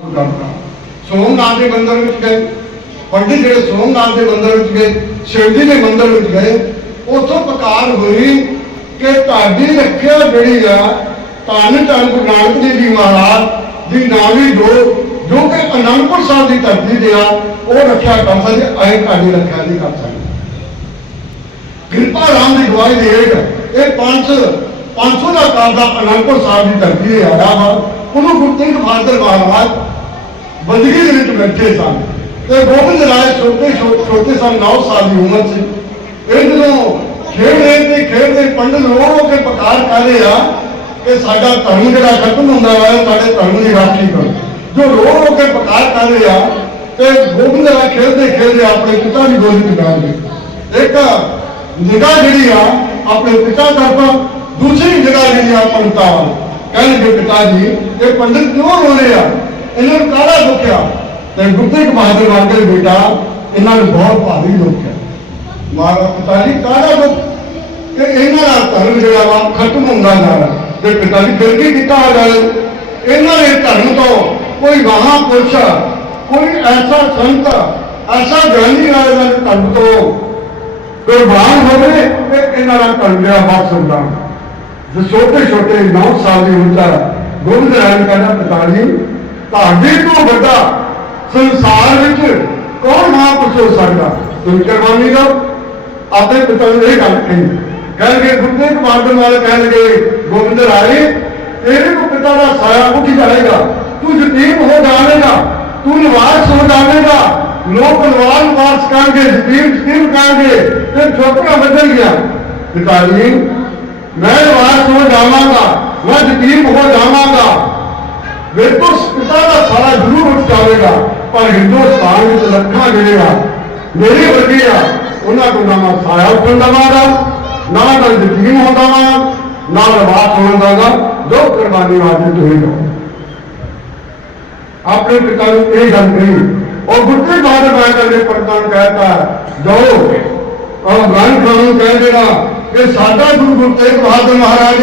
ਸੋਮਨਾਥ ਦੇ ਮੰਦਰ ਵਿੱਚ ਗਏ। ਪੰਡਿਤ ਜਿਹੜੇ ਸੋਮਨਾਥ ਦੇ ਮੰਦਿਰ ਵਿੱਚ ਗਏ ਸ਼ਿਵਜੀ ਦੇ ਮੰਦਿਰ ਵਿੱਚ ਗਏ। ਉੱਥੋਂ ਪ੍ਰਕਾਰ ਹੋਈ ਕਿ ਤੁਹਾਡੀ ਰੱਖਿਆ ਜਿਹੜੀ ਆ, ਧੰਨ ਧੰਨ ਗੁਰੂ ਨਾਨਕ ਦੇਵ ਜੀ ਮਹਾਰਾਜ ਦੀ ਨਾਵੀ ਦੋ ਜੋ ਕਿ ਅਨੰਦਪੁਰ ਸਾਹਿਬ ਦੀ ਧਰਤੀ ਤੇ ਆ, ਉਹ ਰੱਖਿਆ ਕਰ ਸਕਦੇ, ਅਸੀਂ ਤੁਹਾਡੀ ਰੱਖਿਆ ਨਹੀਂ ਕਰ ਸਕਦੇ। ਕਿਰਪਾ ਰਾਮ ਦੀ ਗਵਾਹੀ ਦੇ ਹੇਠ ਇਹ ਪੰਜ 500 ਦਾ ਕਾਬਾ ਅਨੰਦਪੁਰ ਸਾਹਿਬ ਦੀ ਧਰਤੀ ਤੇ ਆਇਆ ਵਾ। ਉਹਨੂੰ ਗੁਰੂ ਤੇਗ ਬਹਾਦਰ ਮਹਾਰਾਜ ਬੰਦਗੀ ਦੇ ਵਿੱਚ ਬੈਠੇ ਸਨ। ਤੇ ਗੋਬਿੰਦ ਰਾਏ ਛੋਟੇ ਛੋਟੇ ਸਨ 9 ਸਾਲ ਦੀ ਉਮਰ ਸੀ। ਇਹ ਜਦੋਂ ਖੇਡ ਰਹੇ ਤੇ ਖੇਡਦੇ ਪੰਡਤ ਰੋ ਰੋ ਕੇ ਪਕਾਰ ਕਰ ਰਹੇ ਆ ਕਿ ਸਾਡਾ ਧਰਮ ਜਿਹੜਾ ਖਤਮ ਹੁੰਦਾ ਵਾ ਸਾਡੇ ਧਰਮ ਦੀ ਰਾਖੀ ਕਰੋ। ਜੋ ਰੋ ਰੋ ਕੇ ਪਕਾਰ ਕਰ ਰਹੇ ਆ ਤੇ ਗੋਬਿੰਦ ਰਾਏ ਖੇਡਦੇ ਖੇਡਦੇ ਆਪਣੇ ਪਿਤਾ ਦੀ ਗੋਦੀ ਚ ਗਏ। ਇੱਕ ਨਿਗਾਹ ਜਿਹੜੀ ਆ, ਆਪਣੇ ਪਿਤਾ ਤਰਫ ਦੂਸਰੀ ਨਿਗਾਹ ਜਿਹੜੀ ਆ, ਪੰਡਤਾਂ ਵੱਲ। ਕਹਿੰਦੇ ਪਿਤਾ ਜੀ, ਇਹ ਪੰਡਿਤ ਕਿਉਂ ਰੋ ਰਹੇ ਆ? ਇਹਨਾਂ ਨੂੰ ਕਾਹਦਾ ਦੁੱਖਿਆ ਤੇ ਗੁਰਤੇਗ ਬਹਾਦਰ ਵਰਗੇ ਬੇਟਾ ਇਹਨਾਂ ਨੂੰ ਬਹੁਤ ਭਾਰੀ ਦੁੱਖਿਆ ਮਾਰਾ ਪਿਤਾ ਜੀ ਕਾਹਦਾ ਦੁੱਖ? ਕਿ ਇਹਨਾਂ ਦਾ ਧਰਮ ਜਿਹੜਾ ਵਾ ਖਤਮ ਹੁੰਦਾ ਜਾ ਰਿਹਾ ਤੇ ਪਿਤਾ ਜੀ ਫਿਰ ਕੀ ਕੀਤਾ ਹੋ ਇਹਨਾਂ ਦੇ ਧਰਮ ਤੋਂ ਕੋਈ ਮਹਾਂਪੁਰਸ਼, ਕੋਈ ਐਸਾ ਸੰਤ, ਐਸਾ ਗਿਆਨੀ ਆਇਆ ਧਰਮ ਤੋਂ ਕੁਰਬਾਨ ਹੋਵੇ ਤੇ ਇਹਨਾਂ ਦਾ ਧਰਮ ਜਿਹੜਾ ਵਾਪਸ ਹੁੰਦਾ ਜੋ ਛੋਟੇ ਛੋਟੇ 9 ਸਾਲ ਦੀ ਉਮਰ ਦਾ ਗੋਬਿੰਦ ਰਾਏ ਕਹਿੰਦਾ ਪਿਤਾ ਜੀ ਤੁਹਾਡੇ ਤੋਂ ਵੱਡਾ, ਸੰਸਾਰ ਵਿੱਚ ਕੌਣ ਮਹਾਂਪੁਰਸ਼ ਹੋ ਸਕਦਾ? ਤੁਸੀਂ ਕੁਰਬਾਨੀ ਦਿਓ ਆਪਣੇ ਪਿਤਾ ਨੂੰ ਇਹ ਗੱਲ ਕਹੀ। ਕਹਿਣਗੇ ਗੁਰਦੇ ਕਮਾਂਡਰ ਵਾਲੇ ਕਹਿਣਗੇ ਗੋਬਿੰਦ ਰਾਏ, ਤੇਰੇ ਕੋ ਪਿਤਾ ਦਾ ਸਾਇਆ ਉੱਠ ਜਾਏਗਾ। ਤੂੰ ਯਤੀਮ ਹੋ ਜਾਵੇਗਾ, ਤੂੰ ਨਿਵਾਸ ਹੋ ਜਾਵੇਗਾ। ਲੋਕ ਨਿਵਾਸ ਨਿਵਾਸ ਕਹਿਣਗੇ ਯਤੀਮ ਯਤੀਮ ਕਹਿਣਗੇ ਤੇ ਛੋਟਾ ਬਦਲ ਗਿਆ ਪਿਤਾ ਜੀ ਮੈਂ ਨਿਵਾਸ ਹੋ ਜਾਵਾਂਗਾ, ਮੈਂ ਯਤੀਮ ਹੋ ਜਾਵਾਂਗਾ। ਵੇਖੋ ਪਿਤਾ ਦਾ ਸਾਰਾ ਜ਼ਰੂਰ ਉੱਠ ਜਾਵੇਗਾ ਪਰ ਹਿੰਦੁਸਤਾਨ ਵਿੱਚ ਲੱਖਾਂ ਜਿਹੜੇ ਆ ਮੇਰੇ ਵਰਗੇ ਆ ਉਹਨਾਂ ਕੋਲ ਨਾ ਮੈਂ ਸਾਇਆ ਉੱਠਣ ਦਵਾਂਗਾ ਨਾ ਮੈਂ ਯਕੀਨ ਹੁੰਦਾ ਵਾਂ ਨਾ ਲਵਾਸ ਹੋਣ ਦਾਗਾ ਜੋ ਕੁਰਬਾਨੀ ਵਾਜੇ ਤੁਸੀਂ ਲਓ ਆਪਣੇ ਪਿਤਾ ਨੂੰ ਇਹ ਗੱਲ ਕਹੀ ਉਹ ਗੁੱਟੇ ਬਾਅਦ ਮੈਂ ਕਰਦੇ ਪਰਤਾਂ ਨੂੰ ਕਹਿਤਾ ਜੋ ਉਹ ਗ੍ਰੰਥ ਨੂੰ ਕਹਿ ਦੇਣਾ ਕਿ ਸਾਡਾ ਗੁਰੂ ਗੁਰੂ ਤੇਗ ਬਹਾਦਰ ਮਹਾਰਾਜ